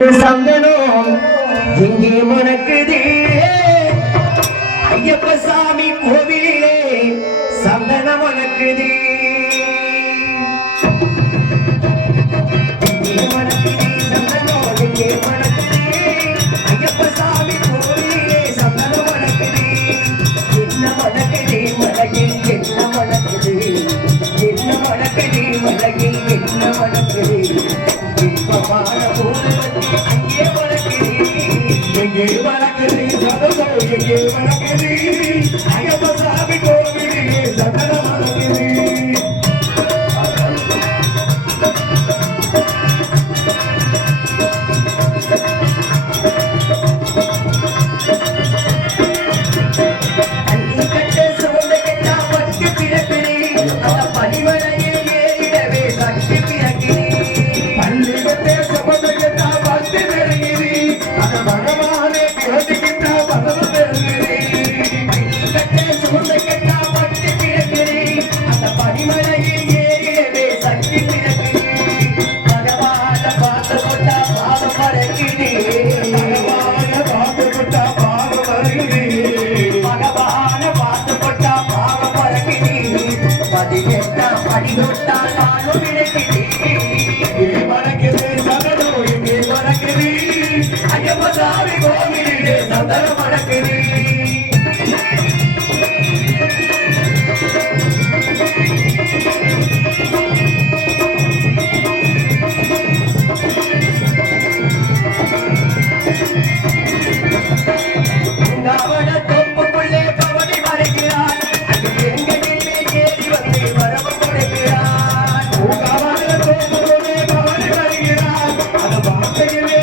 சந்தனம் எங்கே மணக்குது. ஐயப்ப சாமி கோவிலிலே சந்தனம் மணக்குது. எங்கே வளர்க்குது சதம் எங்கே வளர்க்குது ஐயப்ப சாமி கோவிலே சதனம் வளர்க்குது பனிமலையில் ஏறிடவே சக்தி பிறக்கிறேன் Thank you. I'm taking it.